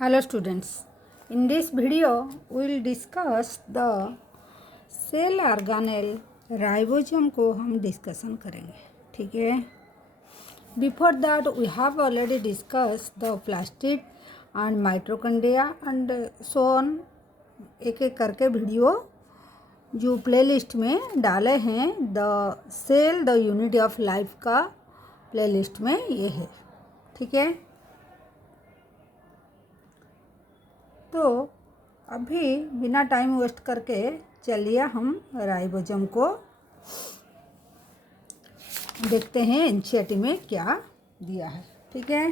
Hello students, in this video we will discuss the cell organelle ribosome को हम discussion करेंगे। ठीक है, before that we have already discuss the plastid and mitochondria and so on. एक एक करके video जो प्लेलिस्ट में डाले हैं, the cell the unit of life का प्लेलिस्ट में ये है। ठीक है, तो अभी बिना टाइम वेस्ट करके चलिए हम राइबोसोम को देखते हैं एनसीईआरटी में क्या दिया है। ठीक है,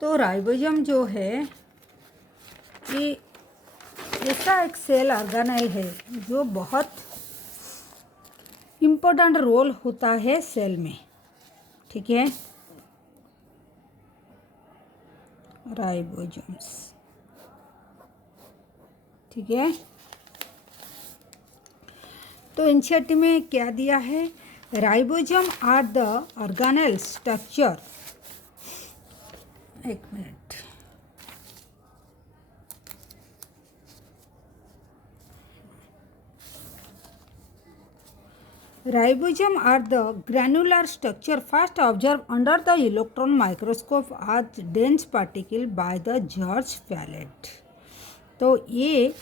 तो राइबोसोम जो है ये ऐसा एक सेल ऑर्गेनेल है जो बहुत इम्पोर्टेंट रोल होता है सेल में। ठीक है, राइबोसोम्स। ठीक है, तो एनसीईआरटी में क्या दिया है, ribosome are the organelle structure. एक minute, ribosome are the granular structure first observe under the electron microscope as dense particle by the George Palade. तो ये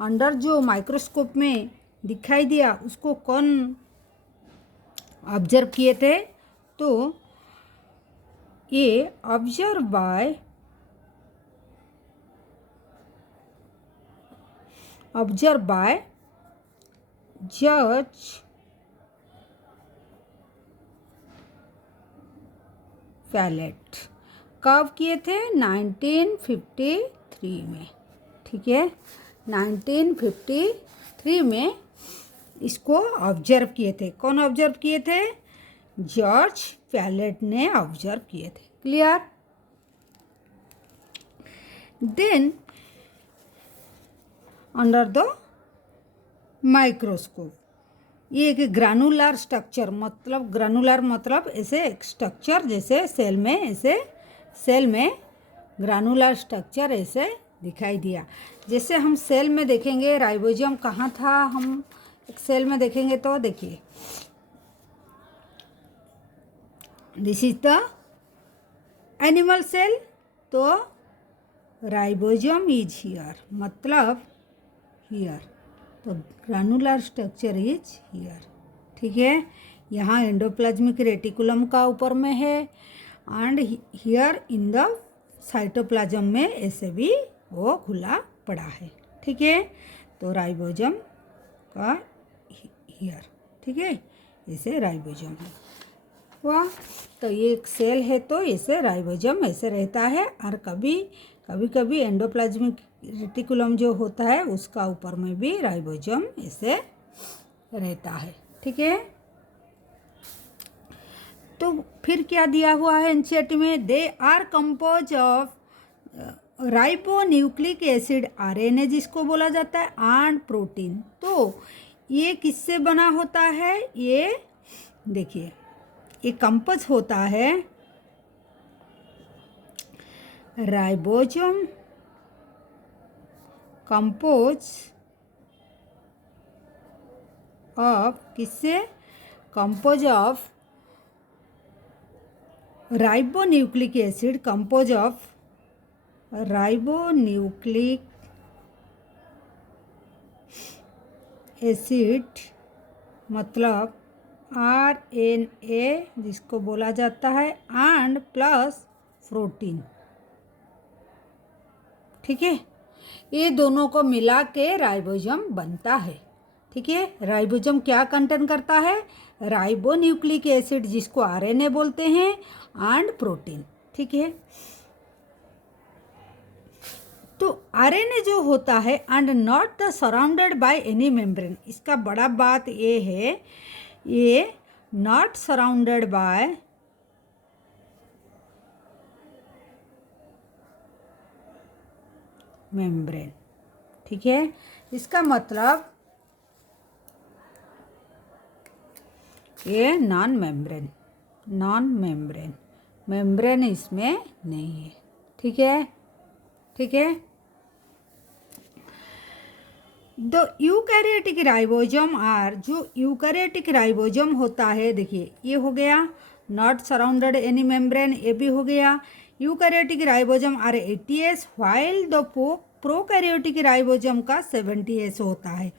अंडर जो माइक्रोस्कोप में दिखाई दिया उसको कौन ऑब्जर्व किए थे, तो ये ऑब्जर्व बाय जॉर्ज फैलेट। कब किए थे, 1953 में। ठीक है, 1953 में इसको ऑब्जर्व किए थे। कौन ऑब्जर्व किए थे, जॉर्ज फैलेट ने ऑब्जर्व किए थे। Clear. Then under the microscope ये एक ग्रानुलर स्ट्रक्चर, मतलब ग्रानुलर मतलब ऐसे एक स्ट्रक्चर जैसे सेल में, ऐसे सेल में ग्रानुलर स्ट्रक्चर ऐसे दिखाई दिया। जैसे हम सेल में देखेंगे राइबोसोम कहाँ था, हम एक सेल में देखेंगे तो देखिए this is the animal cell, तो राइबोसोम इज हियर, मतलब हियर, तो ग्रानुलर स्ट्रक्चर इज हियर। ठीक है, यहाँ एंडोप्लाज्मिक रेटिकुलम का ऊपर में है and here in the cytoplasm में ऐसे भी वो खुला पड़ा है। ठीक है, तो राइबोसोम का हियर। ठीक है, ऐसे राइबोसोम है। वाह, तो ये एक सेल है तो ऐसे राइबोसोम ऐसे रहता है, और कभी एंडोप्लाज्मिक रेटिकुलम जो होता है उसका ऊपर में भी राइबोसोम ऐसे रहता है। ठीक है, तो फिर क्या दिया हुआ है एनसीईआरटी में, they are compose of ribonucleic acid RNA जिसको बोला जाता है एंड प्रोटीन। तो ये किससे बना होता है, ये देखिए ये कंपोज होता है राइबोसोम कंपोज ऑफ किससे, compose of ribonucleic acid, compose of ribonucleic acid मतलब आरएनए जिसको बोला जाता है एंड प्लस प्रोटीन। ठीक है, ये दोनों को मिला के राइबोसोम बनता है। ठीक है, राइबोसोम क्या कंटेन करता है, राइबोन्यूक्लिक एसिड जिसको आरएनए बोलते हैं एंड प्रोटीन। ठीक है, तो आरएनए जो होता है and not the surrounded by any membrane. इसका बड़ा बात ये है, ये नॉट सराउंडेड बाय मेम्ब्रेन। ठीक है, इसका मतलब ये नॉन मेम्ब्रेन, मेम्ब्रेन इसमें नहीं है। ठीक है, ठीक है। द यूकैरियोटिक राइबोसोम आर, जो यूकैरियोटिक राइबोसोम होता है, देखिए ये हो गया नॉट सराउंडेड एनी मेम्ब्रेन, ये भी हो गया। Eukaryotic ribosome are 80S while the prokaryotic ribosome का 70S होता है।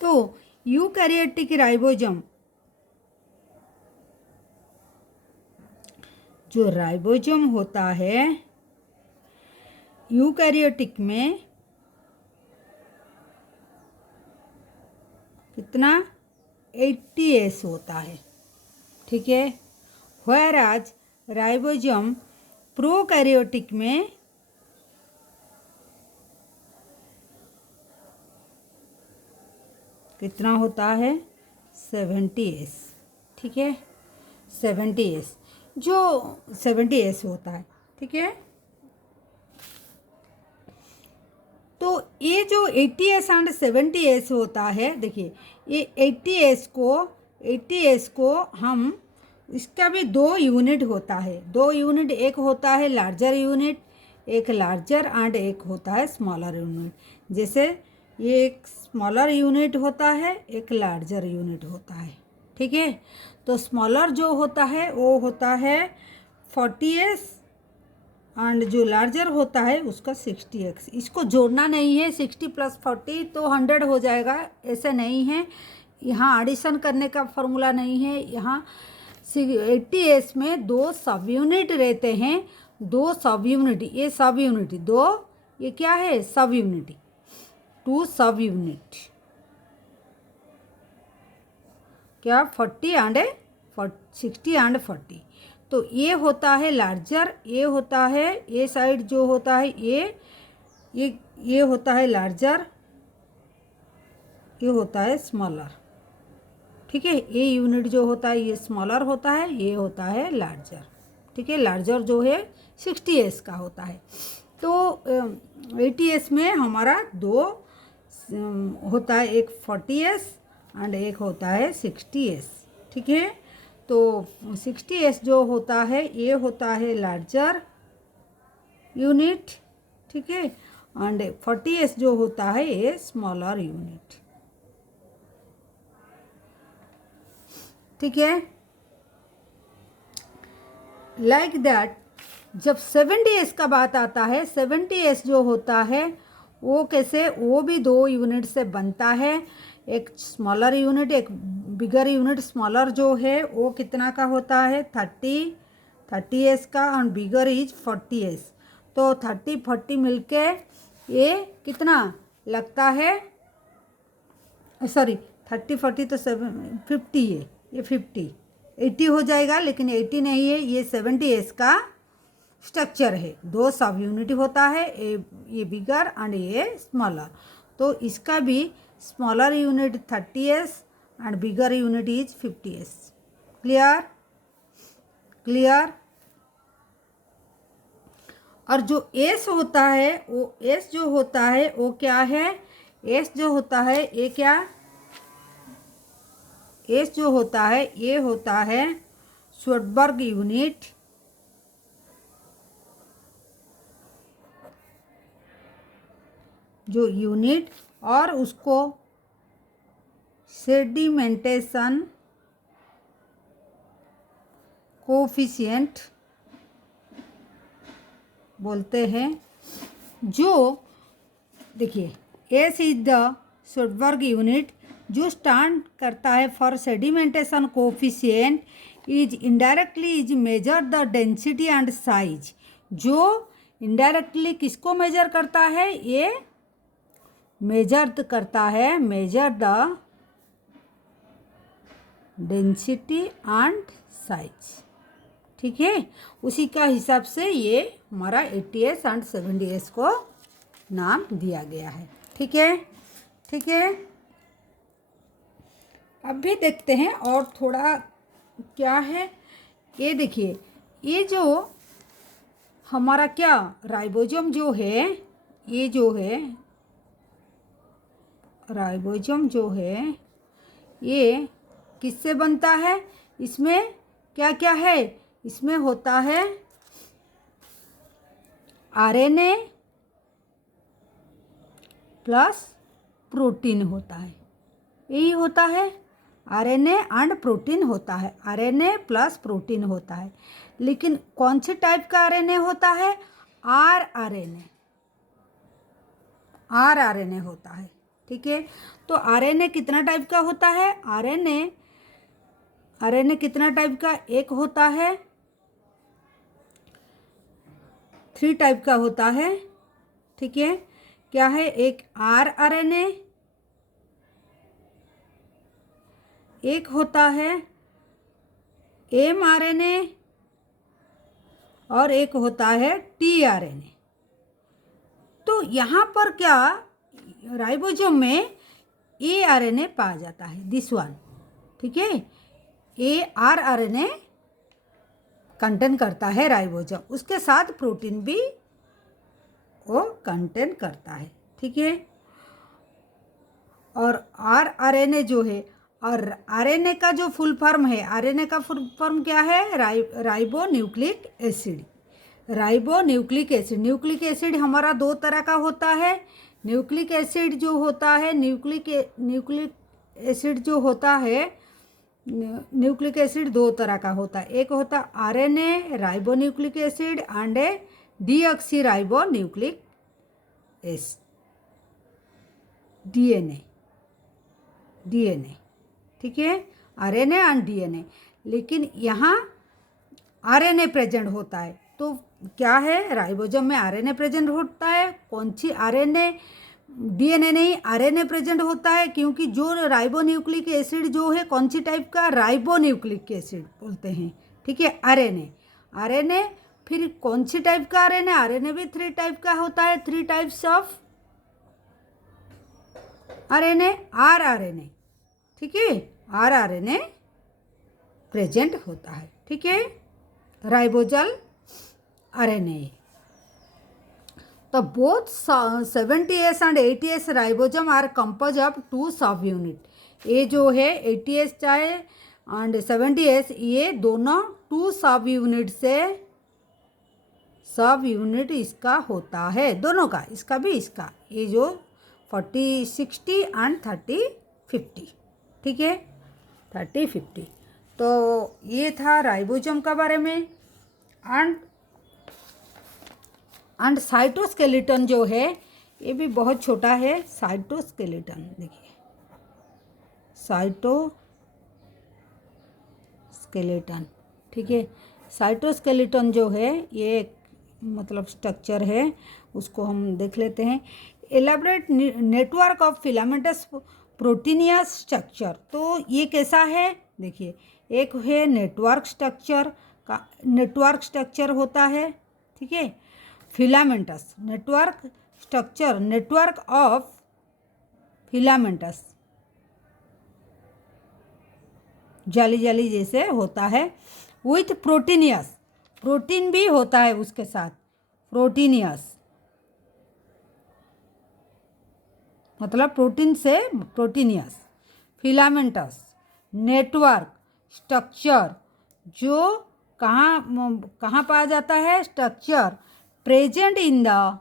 तो यूकैरियोटिक राइबोसोम, जो राइबोसोम होता है यूकैरियोटिक में कितना 80S होता है, ठीक है। व्हेयरएज राइबोसोम प्रोकैरियोटिक में कितना होता है 70S, ठीक है, 70S, जो 70S होता है, ठीक है। तो ये जो 80S एंड 70S होता है, देखिए ये 80S को हम, इसका भी 2 यूनिट होता है, 2 यूनिट, एक होता है लार्जर यूनिट, एक लार्जर एंड एक होता है स्मॉलर यूनिट। जैसे ये एक स्मॉलर यूनिट होता है, एक लार्जर यूनिट होता है, ठीक है। तो स्मॉलर जो होता है वो होता है 40S एंड जो लार्जर होता है उसका 60X। इसको जोड़ना नहीं है, 60 + 40 तो 100 हो जाएगा, ऐसे नहीं है। यहाँ एडिशन करने का फॉर्मूला नहीं है। यहाँ 80S में 2 सब यूनिट रहते हैं, 2 सब यूनिट, ये सब यूनिट 2, ये क्या है सब यूनिट, 2 सब यूनिट, क्या 40 एंड 60 एंड 40। तो ये होता है लार्जर, ये होता है, ये साइड जो होता है ये होता है लार्जर, ये होता है स्मॉलर, ठीक है। ये यूनिट जो होता है ये स्मॉलर होता है, ये होता है लार्जर, ठीक है। लार्जर जो है 60S का होता है। तो 80S में हमारा 2 होता है, एक 40S एंड एक होता है 60S, ठीक है। तो 60S जो होता है ये होता है लार्जर यूनिट, ठीक है, एंड 40S जो होता है ये स्मॉलर यूनिट, ठीक है। लाइक दैट जब 70S का बात आता है, 70S जो होता है वो कैसे, वो भी 2 यूनिट से बनता है, एक स्मॉलर यूनिट, एक बिगर यूनिट। स्मॉलर जो है वो कितना का होता है 30S का, और बिगर इज 40S। तो 30-40 मिलके ये कितना लगता है, सॉरी 30-40 तो 50 है, ये 80 हो जाएगा, लेकिन 80 नहीं है, ये 70S का स्ट्रक्चर है। 2 सब यूनिट होता है, ये बिगर एंड ये स्मॉलर। तो इसका भी smaller unit 30S and bigger unit is 50S। Clear, clear. और जो S होता है वो, S जो होता है वो क्या है, S जो होता है ये क्या, S जो होता है ये होता है श्वार्ट्जबर्ग यूनिट, जो यूनिट, और उसको सेडिमेंटेशन कोफिशिएंट बोलते हैं। जो देखिए एस इज द श्वार्ट्जबर्ग यूनिट जो स्टैंड करता है for sedimentation coefficient is indirectly is measure the density and size. जो इनडायरेक्टली किसको मेजर करता है, ये मेजर करता है, measure the density and size, ठीक है। उसी का हिसाब से ये हमारा 80S एंड 70S को नाम दिया गया है, ठीक है, ठीक है। अब भी देखते हैं और थोड़ा क्या है, ये देखिए, ये जो हमारा क्या राइबोसोम जो है, ये जो है राइबोसोम जो है ये किससे बनता है, इसमें क्या क्या है, इसमें होता है आरएनए प्लस प्रोटीन होता है, यही होता है, आरएनए एंड प्रोटीन होता है, आरएनए प्लस प्रोटीन होता है। लेकिन कौन से टाइप का आरएनए होता है? आरआरएनए, आरआरएनए होता है। ठीक है, तो आरएनए कितना टाइप का होता है? आरएनए कितना टाइप का? एक होता है, 3 टाइप का होता है। ठीक है, क्या है? एक आरआरएनए, एक होता है एमआरएनए और एक होता है टीआरएनए। तो यहाँ पर क्या राइबोसोम में एआरएनए पाया जाता है, दिस वन। ठीक है, एआरआरएनए कंटेन करता है राइबोसोम, उसके साथ प्रोटीन भी वो कंटेन करता है। ठीक है, और आरआरएनए जो है, और आरएनए का जो फुल फॉर्म है, आरएनए का फुल फॉर्म क्या है? Ribo nucleic acid, ribo nucleic acid. Nucleic acid हमारा 2 तरह का होता है। न्यूक्लिक एसिड जो होता है, न्यूक्लिक एसिड जो होता है, न्यूक्लिक एसिड 2 तरह का होता है। एक होता है RNA ribo nucleic acid and deoxy ribo nucleic acid, DNA. ठीक है, आरएनए एंड डीएनए। लेकिन यहाँ आरएनए प्रेजेंट होता है, तो क्या है? राइबोसोम में आरएनए प्रेजेंट होता है। कौन सी? आरएनए, डीएनए नहीं, आरएनए प्रेजेंट होता है, क्योंकि जो राइबो न्यूक्लिक एसिड जो है कौन सी टाइप का? राइबो न्यूक्लिक एसिड बोलते हैं। ठीक है, आरएनए फिर कौन सी टाइप का आरएनए? आरएनए भी 3 टाइप का होता है, 3 टाइप्स ऑफ आरएनए, आरआरएनए। ठीक है, आरआरएनए प्रेजेंट होता है। ठीक है, राइबोजल आरएनए। तो both 70S and 80S ribosome are compose of 2 सब यूनिट। ये जो है 80S चाहे एंड 70S, ये दोनों 2 सब यूनिट से, सब यूनिट इसका होता है, दोनों का, इसका भी इसका, ये जो 40-60 एंड 30-50। ठीक है, 30-50। तो ये था राइबोसोम का बारे में। एंड साइटोस्केलेटन जो है ये भी बहुत छोटा है। साइटोस्केलेटन देखिए, साइटोस्केलेटन। ठीक है, साइटोस्केलेटन जो है ये मतलब स्ट्रक्चर है, उसको हम देख लेते हैं। Elaborate network of filamentous proteinaceous structure. तो ये कैसा है? देखिए, एक है नेटवर्क स्ट्रक्चर का, नेटवर्क स्ट्रक्चर होता है। ठीक है, filamentous network structure, network of filamentous, जाली जाली जैसे होता है, विथ प्रोटीनियस, प्रोटीन भी होता है उसके साथ, प्रोटीनियस मतलब प्रोटीन से प्रोटीनियस, फिलामेंटस नेटवर्क स्ट्रक्चर जो कहाँ पाया जाता है? Structure present in the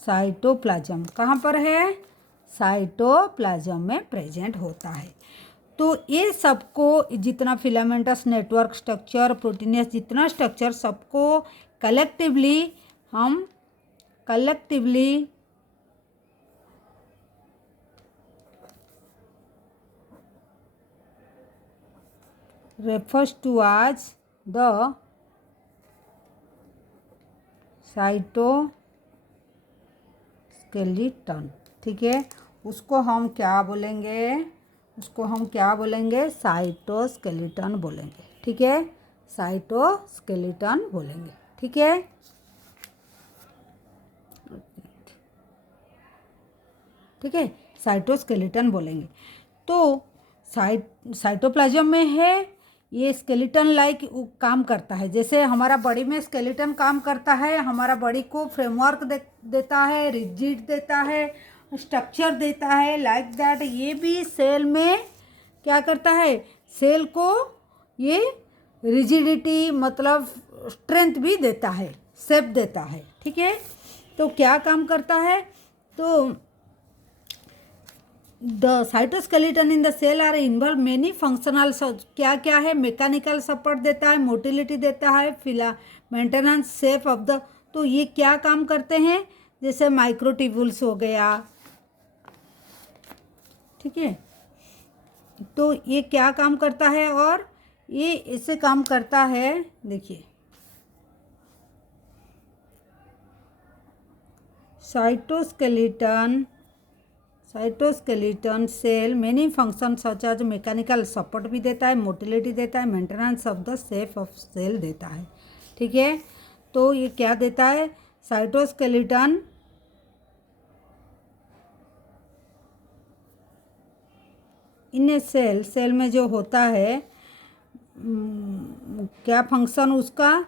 cytoplasm. कहाँ पर है? साइटोप्लाज्म में प्रेजेंट होता है। तो ये सबको, जितना फिलामेंटस नेटवर्क स्ट्रक्चर, प्रोटीनियस, जितना स्ट्रक्चर, सबको कलेक्टिवली हम refers to as the cytoskeleton. ठीक है, उसको हम क्या बोलेंगे? उसको हम क्या बोलेंगे? साइटोस्केलेटन बोलेंगे। ठीक है, साइटोस्केलेटन बोलेंगे। ठीक है, ठीक है, साइटोस्केलेटन बोलेंगे। तो साइटोप्लाज्म में है, ये स्केलेटन लाइक काम करता है, जैसे हमारा बॉडी में स्केलेटन काम करता है, हमारा बॉडी को फ्रेमवर्क देता है, रिजिड देता है, स्ट्रक्चर देता है, लाइक दैट ये भी सेल में क्या करता है, सेल को ये रिजिडिटी मतलब स्ट्रेंथ भी देता है, शेप देता है, ठीक है। तो क्या काम करता है, तो the cytoskeleton in the cell are involve many functional, क्या क्या है, मैकेनिकल सपोर्ट देता है, मोटिलिटी देता है, फिला मेंटेनेंस शेप ऑफ द, तो ये क्या काम करते हैं, जैसे माइक्रोट्यूब्यूल्स हो गया, ठीक है। तो ये क्या काम करता है, और ये ऐसे काम करता है, देखिए cytoskeleton cell many function such as mechanical support भी देता है, मोटिलिटी देता है, maintenance of the shape of cell देता है, ठीक है। तो ये क्या देता है, साइटोस्केलेटन इन सेल में जो होता है, क्या फंक्शन उसका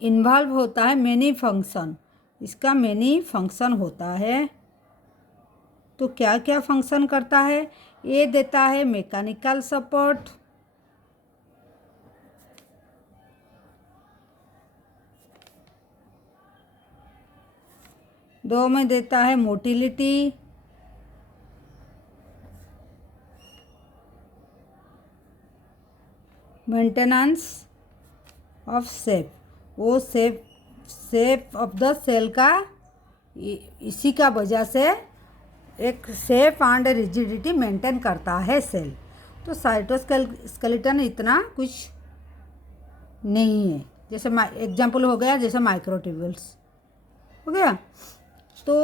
इन्वॉल्व होता है, मेनी फंक्शन, इसका मेनी फंक्शन होता है। तो क्या क्या फंक्शन करता है, ये देता है मैकेनिकल सपोर्ट, दो में देता है मोटिलिटी, मेंटेनेंस ऑफ शेप, वो शेप ऑफ द सेल का इसी का वजह से एक शेप एंड रिजिडिटी मेंटेन करता है सेल। तो साइटोस्केलेटन इतना कुछ नहीं है, जैसे एग्जांपल हो गया जैसे माइक्रोट्यूब्यूल्स हो गया। तो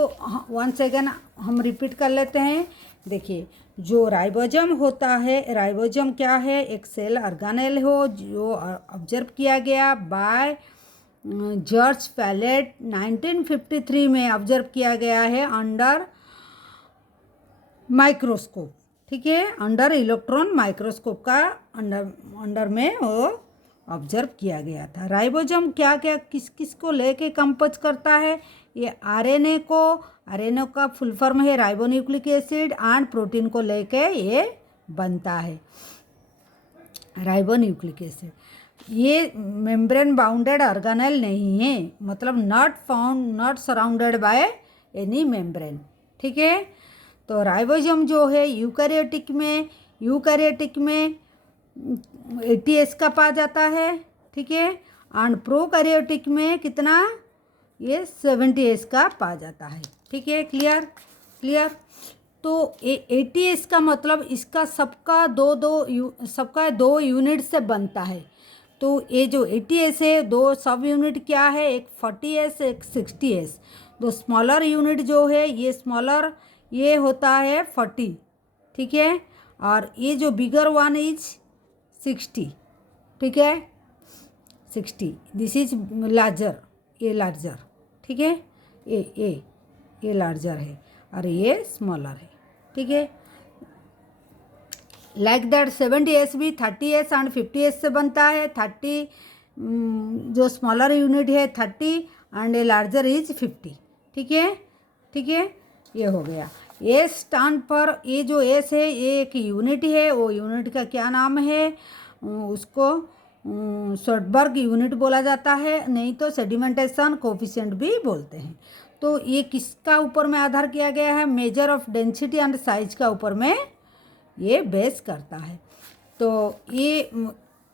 वन सेकेंड हम रिपीट कर लेते हैं। देखिए, जो राइबोसोम होता है, राइबोसोम क्या है, एक सेल ऑर्गेनेल हो जो ऑब्जर्व किया गया बाय जॉर्ज पैलेट 1953 में ऑब्जर्व किया गया है अंडर माइक्रोस्कोप, ठीक है, अंडर इलेक्ट्रॉन माइक्रोस्कोप का अंडर में वो ऑब्जर्व किया गया था। राइबोसोम क्या क्या किस किस को लेके कंपोज करता है, ये आरएनए का फुल फॉर्म है राइबोन्यूक्लिक एसिड, एंड प्रोटीन को लेके ये बनता है राइबोन्यूक्लिक एसिड। ये मेम्ब्रेन बाउंडेड ऑर्गेनेल नहीं है, मतलब not surrounded by any membrane, ठीक है। तो राइबोसोम जो है यूकैरियोटिक में 80S का पा जाता है, ठीक है, एंड प्रोकैरियोटिक में कितना, ये 70S का पा जाता है, ठीक है। क्लियर। तो 80S का मतलब इसका सबका दो यूनिट से बनता है। तो ये जो 80S है, दो सब यूनिट क्या है, एक 40S एक 60S। दो स्मॉलर यूनिट जो है, ये स्मॉलर ये होता है 40, ठीक है, और ये जो बिगर वन इज 60, ठीक है, 60, दिस इज लार्जर, ये लार्जर, ठीक है, ये लार्जर है और ये स्मॉलर है, ठीक है। लाइक दैट 70S भी 30S एंड 50S से बनता है। 30 जो स्मॉलर यूनिट है 30 एंड ए लार्जर इज 50, ठीक है, ये हो गया। एस स्टैंड पर, ये जो एस है ये एक यूनिट है, वो यूनिट का क्या नाम है, उसको शॉर्टबर्ग यूनिट बोला जाता है, नहीं तो सेडिमेंटेशन कोफिशिएंट भी बोलते हैं। तो ये किसका ऊपर में आधार किया गया है, measure of density and size का ऊपर में ये बेस करता है। तो ये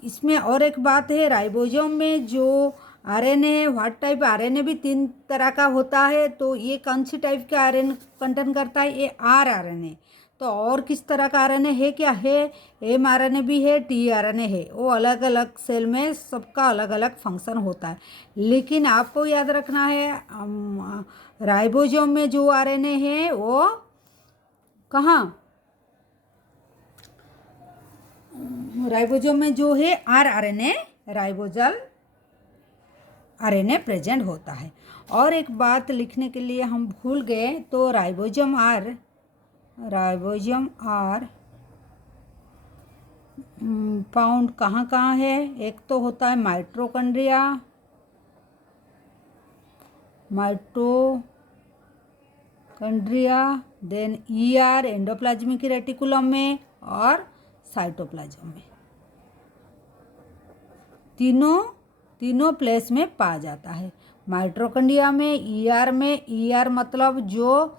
इसमें और एक बात है, राइबोसोम में जो आरएनए है, व्हाट टाइप आरएनए भी 3 तरह का होता है। तो ये कौन सी टाइप का आरएनए कंटेन करता है, ये आरएनए। तो और किस तरह का आरएनए है, क्या है, एमआरएनए भी है, टीआरएनए है, वो अलग अलग सेल में सबका अलग अलग फंक्शन होता है। लेकिन आपको याद रखना है, राइबोसोम में जो आरएनए है वो कहाँ, राइबोसोम में जो है आरएनए, राइबोसोमल आरएनए प्रेजेंट होता है। और एक बात लिखने के लिए हम भूल गए, तो राइबोसोम आर फाउंड कहाँ कहाँ है, एक तो होता है mitochondria then ER endoplasmic reticulum में और साइटोप्लाज्म में, तीनों प्लेस में पाया जाता है। माइटोकॉन्ड्रिया में, ER में, ER मतलब जो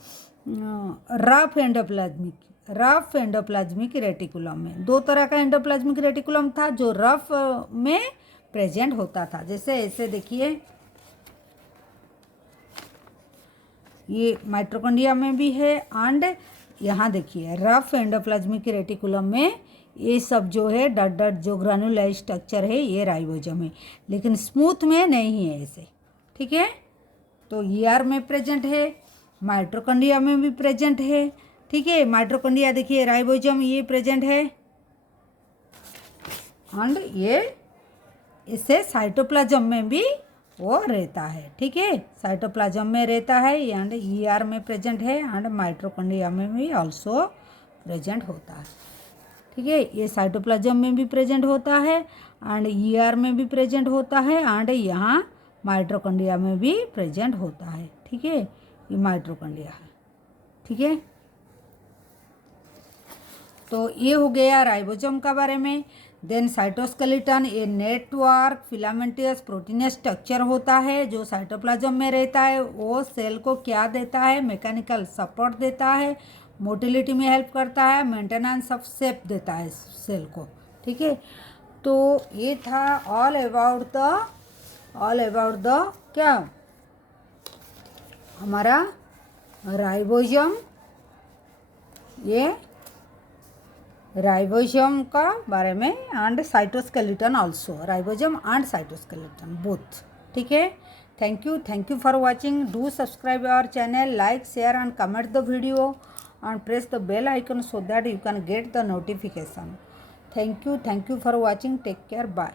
रफ एंडोप्लाज्मिक रेटिकुलम में, दो तरह का एंडोप्लाज्मिक रेटिकुलम था जो रफ में प्रेजेंट होता था। जैसे ऐसे देखिए, ये माइटोकॉन्ड्रिया में भी है एंड यहाँ देखिए रफ एंडोप्लाज्मिक रेटिकुलम में ये सब जो है डट डट जो ग्रानुलार स्ट्रक्चर है ये राइबोसोम है, लेकिन स्मूथ में नहीं है ऐसे। ठीक है, तो ER में प्रेजेंट है, माइटोकॉन्ड्रिया में भी प्रेजेंट है। ठीक है, माइटोकॉन्ड्रिया देखिए राइबोसोम ये प्रेजेंट है एंड ये इससे साइटोप्लाज्म में भी वो रहता है। ठीक है, साइटोप्लाज्म में रहता है एंड ER में प्रेजेंट है एंड माइटोकॉन्ड्रिया में भी ऑल्सो प्रेजेंट होता है। ठीक है, ये साइटोप्लाज्म में भी प्रेजेंट होता है एंड ER में भी प्रेजेंट होता है एंड यहाँ माइटोकॉन्ड्रिया में भी प्रेजेंट होता है। ठीक है, ये माइटोकॉन्ड्रिया है। ठीक है, तो ये हो गया राइबोसोम का बारे में। देन साइटोस्केलेटन ये नेटवर्क फिलामेंटस प्रोटीनस स्ट्रक्चर होता है जो साइटोप्लाज्म में रहता है। वो सेल को क्या देता है, मैकेनिकल सपोर्ट देता है, मोटिलिटी में हेल्प करता है, मेंटेनेंस ऑफ शेप देता है सेल को। ठीक है, तो ये था ऑल अबाउट द क्या हमारा राइबोसोम, ये राइबोसोम का बारे में and cytoskeleton also, ribosome and cytoskeleton both. ठीक है, thank you for watching. Do subscribe our channel, like, share and comment the video and press the bell icon so that you can get the notification. Thank you for watching. Take care. Bye.